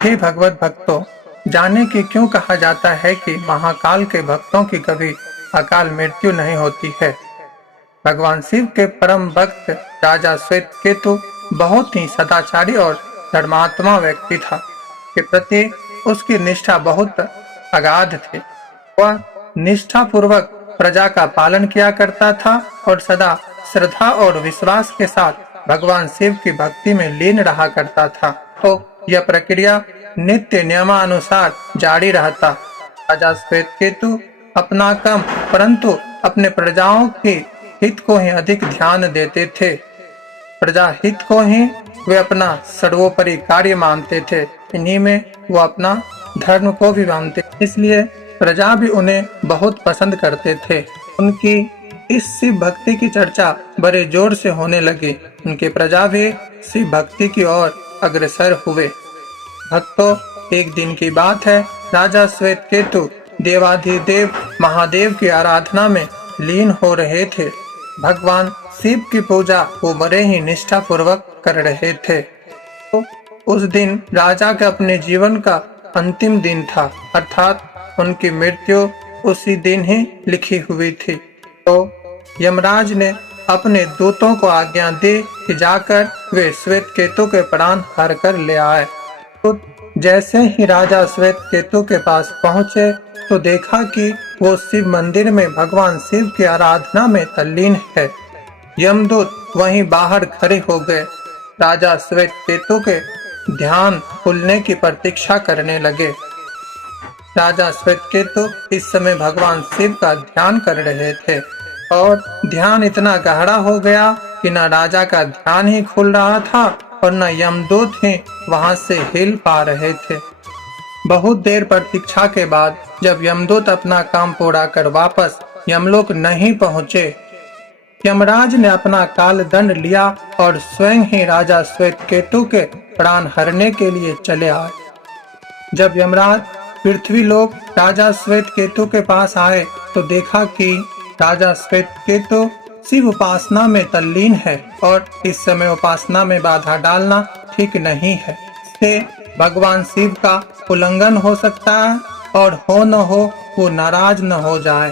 हे भगवत भक्तों, जाने कि क्यों कहा जाता है कि महाकाल के भक्तों की कभी अकाल मृत्यु नहीं होती है। भगवान शिव के परम भक्त राजा श्वेतकेतु बहुत ही सदाचारी और धर्मात्मा व्यक्ति था। के प्रति उसकी निष्ठा बहुत अगाध थी। वह निष्ठा पूर्वक प्रजा का पालन किया करता था और सदा श्रद्धा और विश्वास के साथ भगवान शिव की भक्ति में लीन रहा करता था। तो यह प्रक्रिया नित्य नियमानुसार जारी रहता। राजा श्वेतकेतु अपना कम परंतु अपने प्रजाओं के हित को ही अधिक ध्यान देते थे। प्रजा हित को ही वे अपना सर्वोपरि कार्य मानते थे। इन्हीं में वो अपना धर्म को भी मानते, इसलिए प्रजा भी उन्हें बहुत पसंद करते थे। उनकी इस शिव भक्ति की चर्चा बड़े जोर से होने लगी। उनके प्रजा भी शिव भक्ति की ओर अग्रसर हुए। भक्तों, एक दिन की बात है, राजा श्वेतकेतु देवाधिदेव महादेव की आराधना में लीन हो रहे थे। भगवान शिव की पूजा वो बड़े ही निष्ठा पूर्वक कर रहे थे। तो उस दिन राजा के अपने जीवन का अंतिम दिन था, अर्थात उनकी मृत्यु उसी दिन ही लिखी हुई थी। तो यमराज ने अपने दूतों को आज्ञा दी कि जाकर वे श्वेतकेतु के प्राण हर कर ले आए। तो जैसे ही राजा श्वेतकेतु के पास पहुंचे तो देखा कि वो शिव मंदिर में भगवान शिव की आराधना में तल्लीन है। यमदूत वहीं बाहर खड़े हो गए। राजा श्वेतकेतु के ध्यान खुलने की प्रतीक्षा करने लगे। राजा श्वेतकेतु इस समय भगवान शिव का ध्यान कर रहे थे और ध्यान इतना गहरा हो गया कि न राजा का ध्यान ही खुल रहा था और न यमदूत ही वहां से हिल पा रहे थे। बहुत देर प्रतीक्षा के बाद जब यमदूत अपना काम पूरा कर वापस यमलोक नहीं पहुंचे, यमराज ने अपना काल दंड लिया और स्वयं ही राजा श्वेतकेतु के प्राण हरने के लिए चले आए। जब यमराज पृथ्वी लोक राजा श्वेतकेतु के पास आए तो देखा कि राजा श्वेतकेतु शिव उपासना में तल्लीन है और इस समय उपासना में बाधा डालना ठीक नहीं है। इससे भगवान शिव का उल्लंघन हो सकता है और हो न हो वो नाराज न हो जाए।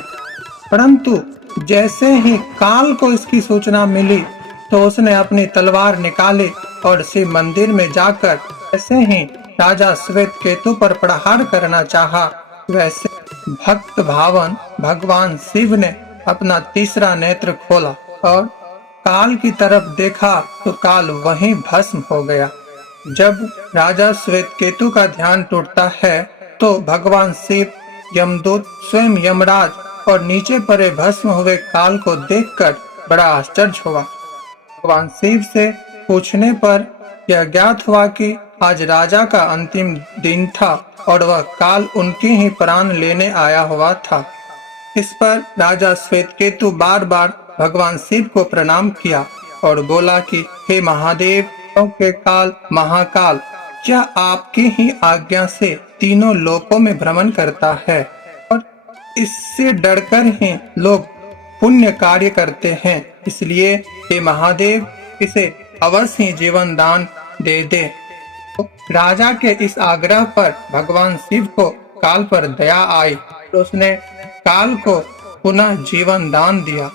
परंतु जैसे ही काल को इसकी सूचना मिली तो उसने अपनी तलवार निकाली और शिव मंदिर में जाकर जैसे ही राजा श्वेतकेतु पर प्रहार करना चाहा, वैसे भक्त भावन भगवान शिव ने अपना तीसरा नेत्र खोला और काल की तरफ देखा तो काल वहीं भस्म हो गया। जब राजा श्वेतकेतु का ध्यान टूटता है तो भगवान शिव, यमदूत, स्वयं यमराज और नीचे पड़े भस्म हुए काल को देखकर बड़ा आश्चर्य हुआ। भगवान शिव से पूछने पर यह ज्ञात हुआ कि आज राजा का अंतिम दिन था और वह काल उनके ही प्राण लेने आया हुआ था। इस पर राजा श्वेतकेतु बार बार भगवान शिव को प्रणाम किया और बोला कि हे महादेव के काल महाकाल, क्या आपकी ही आज्ञा से तीनों लोकों में भ्रमण करता है और इससे डरकर ही लोग पुण्य कार्य करते हैं। इसलिए हे महादेव, इसे अवश्य ही जीवन दान दे दे। तो राजा के इस आग्रह पर भगवान शिव को काल पर दया आई तो उसने काल को पुनः जीवन दान दिया।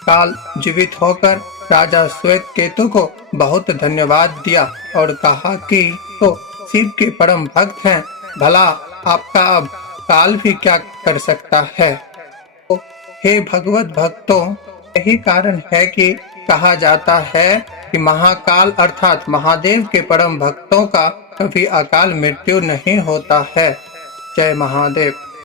काल जीवित होकर राजा श्वेतकेतु को बहुत धन्यवाद दिया और कहा कि तो शिव के परम भक्त हैं, भला आपका अब काल भी क्या कर सकता है। तो हे भगवत भक्तों, यही कारण है कि कहा जाता है कि महाकाल अर्थात महादेव के परम भक्तों का कभी अकाल मृत्यु नहीं होता है। जय महादेव।